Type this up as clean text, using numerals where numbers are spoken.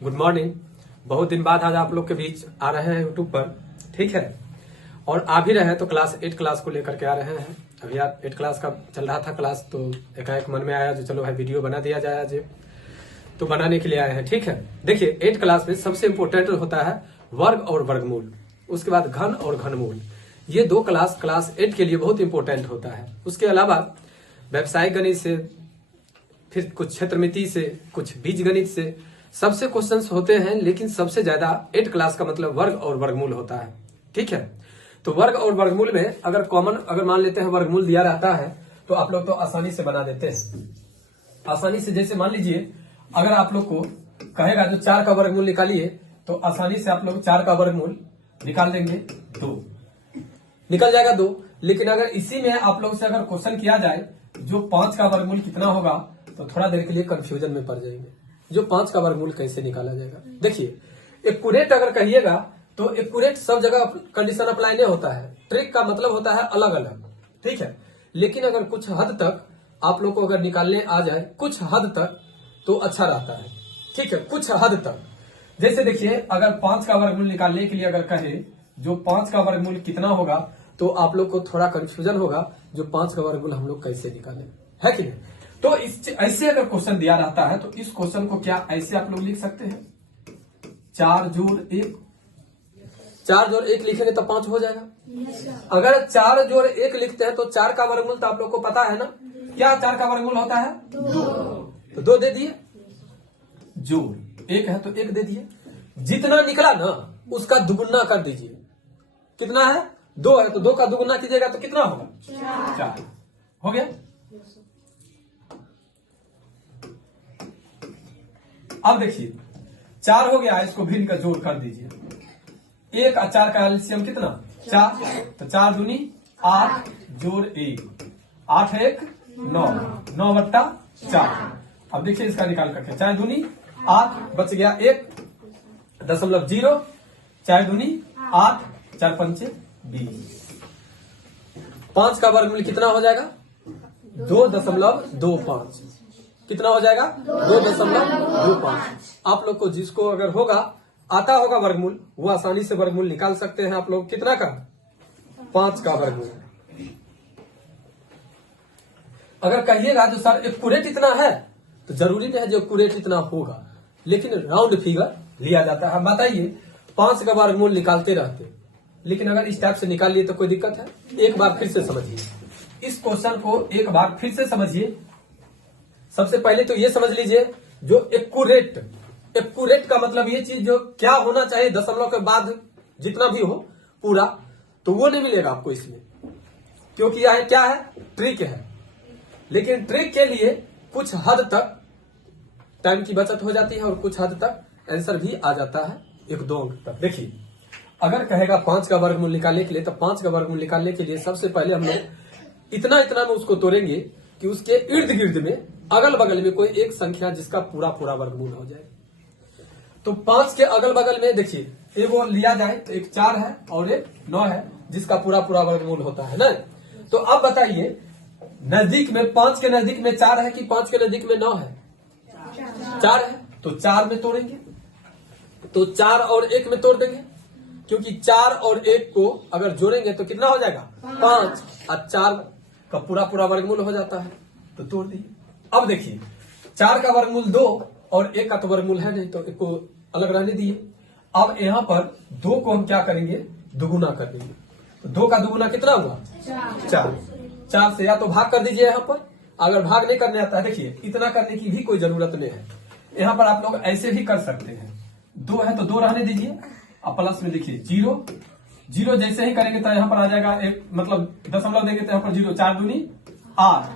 Good morning. बहुत दिन बाद आज आप लोग के बीच आ रहे हैं यूट्यूब पर, ठीक है। और आ भी रहे हैं तो क्लास 8 क्लास को लेकर के आ रहे हैं। अभी आप 8 क्लास का चल रहा था क्लास, तो एकाएक मन में आया जो चलो भाई वीडियो बना दिया जाए आज, तो बनाने के लिए आए हैं, ठीक है। देखिए 8 क्लास में सबसे इंपॉर्टेंट होता है वर्ग और वर्गमूल, उसके बाद घन और घनमूल। ये दो क्लास 8 के लिए बहुत इंपॉर्टेंट होता है। उसके अलावा व्यवसायिक गणित से, फिर कुछ क्षेत्रमिति से, कुछ बीज गणित से सबसे क्वेश्चंस होते हैं, लेकिन सबसे ज्यादा 8 क्लास का मतलब वर्ग और वर्गमूल होता है, ठीक है। तो वर्ग और वर्गमूल में अगर कॉमन अगर मान लेते हैं वर्गमूल दिया रहता है तो आप लोग तो आसानी से बना देते हैं, आसानी से। जैसे मान लीजिए अगर आप लोग को कहेगा जो 4 का वर्गमूल निकालिए, तो आसानी से आप लोग 4 का वर्गमूल निकाल देंगे 2, निकल जाएगा 2। लेकिन अगर इसी में आप लोग से अगर क्वेश्चन किया जाए जो 5 का वर्गमूल कितना होगा, तो थोड़ा देर के लिए कंफ्यूजन में पड़ जाएंगे, जो 5 का वर्गमूल कैसे निकाला जाएगा। देखिए एक्यूरेट अगर कहिएगा तो एक्यूरेट सब जगह कंडीशन अप्लाई नहीं होता है, ट्रिक का मतलब होता है अलग अलग, ठीक है। लेकिन अगर कुछ हद तक आप लोग को अगर निकालने आ जाए कुछ हद तक तो अच्छा रहता है, ठीक है, कुछ हद तक। जैसे देखिए अगर 5 का वर्गमूल निकालने के लिए अगर कहे जो 5 का वर्गमूल कितना होगा, तो आप लोग को थोड़ा कंफ्यूजन होगा जो 5 का वर्गमूल हम लोग कैसे निकालें, है कि नहीं। तो ऐसे अगर क्वेश्चन दिया रहता है तो इस क्वेश्चन को क्या ऐसे आप लोग लिख सकते हैं, 4 जोड़ 1, 4 जोड़ 1 लिखेंगे तो 5 हो जाएगा। अगर 4 जोड़ 1 लिखते हैं तो 4 का वर्गमूल तो आप लोग को पता है ना, क्या 4 का वर्गमूल होता है 2, तो 2 दे दिए। जोड़ 1 है तो 1 दे दिए। जितना निकला ना उसका दुगुना कर दीजिए। कितना है 2 है तो 2 का दुगुना कीजिएगा तो कितना होगा 4 हो गया। अब देखिए 4 हो गया, इसको भिन्न का जोड़ कर दीजिए। 1 और 4 का एलसीएम कितना 4, तो 4 दूनी 8 जोड़ 1, 8 1 9, 9 बट्टा 4। अब देखिए इसका निकाल करके 4 दूनी 8 बच गया 1.0, 4 दूनी 8, 4 पंचे 20। 5 का वर्गमूल कितना हो जाएगा 2.25। कितना हो जाएगा 2.25। आप लोग को जिसको अगर होगा आता होगा वर्गमूल, वो आसानी से वर्गमूल निकाल सकते हैं। आप लोग कितना का 5 का वर्गमूल। अगर कहिएगा जो सर एक्यूरेट इतना है, तो जरूरी नहीं है जो एक्यूरेट इतना होगा, लेकिन राउंड फिगर लिया जाता है। बताइए 5 का वर्गमूल निकालते रहते, लेकिन अगर इस टाइप से निकाल लिए तो कोई दिक्कत है। एक बार फिर से समझिए इस क्वेश्चन को, एक बार फिर से समझिए। सबसे पहले तो ये समझ लीजिए जो एक्यूरेट का मतलब ये चीज जो क्या होना चाहिए दशमलव के बाद जितना भी हो पूरा, तो वो नहीं मिलेगा आपको इसमें, क्योंकि यह क्या है ट्रिक है। लेकिन ट्रिक के लिए कुछ हद तक टाइम की बचत हो जाती है और कुछ हद तक आंसर भी आ जाता है 1-2 अंक तक। देखिए अगर कहेगा 5 का वर्गमूल निकालने के लिए, तो 5 का वर्गमूल निकालने के लिए सबसे पहले हम लोग इतना में उसको तोड़ेंगे कि उसके इर्द गिर्द में अगल बगल में कोई एक संख्या जिसका पूरा वर्गमूल हो जाए। तो 5 के अगल बगल में देखिए एक वो लिया जाए तो एक 4 है और एक 9 है जिसका पूरा वर्गमूल होता है ना। तो अब बताइए नजदीक में 5 के नजदीक में 4 है कि 5 के नजदीक में 9 है, 4 है, तो 4 में तोड़ेंगे, तो 4 और 1 में तोड़ देंगे, क्योंकि 4 और 1 को अगर जोड़ेंगे तो कितना हो जाएगा 5, और 4 का पूरा वर्गमूल हो जाता है, तो तोड़ दिए। अब देखिए 4 का वर्गमूल 2 और 1 का तो वर्गमूल है नहीं, तो 1 को अलग रहने दिए। अब यहाँ पर 2 को हम क्या करेंगे दुगुना कर देंगे, तो 2 का दुगुना कितना हुआ 4 से या तो भाग कर दीजिए। यहाँ पर अगर भाग नहीं करने आता है, देखिए इतना करने की भी कोई जरूरत नहीं है। यहाँ पर आप लोग ऐसे भी कर सकते हैं, 2 है तो 2 रहने दीजिए, अब प्लस में देखिए 0 जैसे ही करेंगे तो यहाँ पर आ जाएगा एक, मतलब दशमलव देंगे तो यहाँ पर 0, 4 दूनी 8,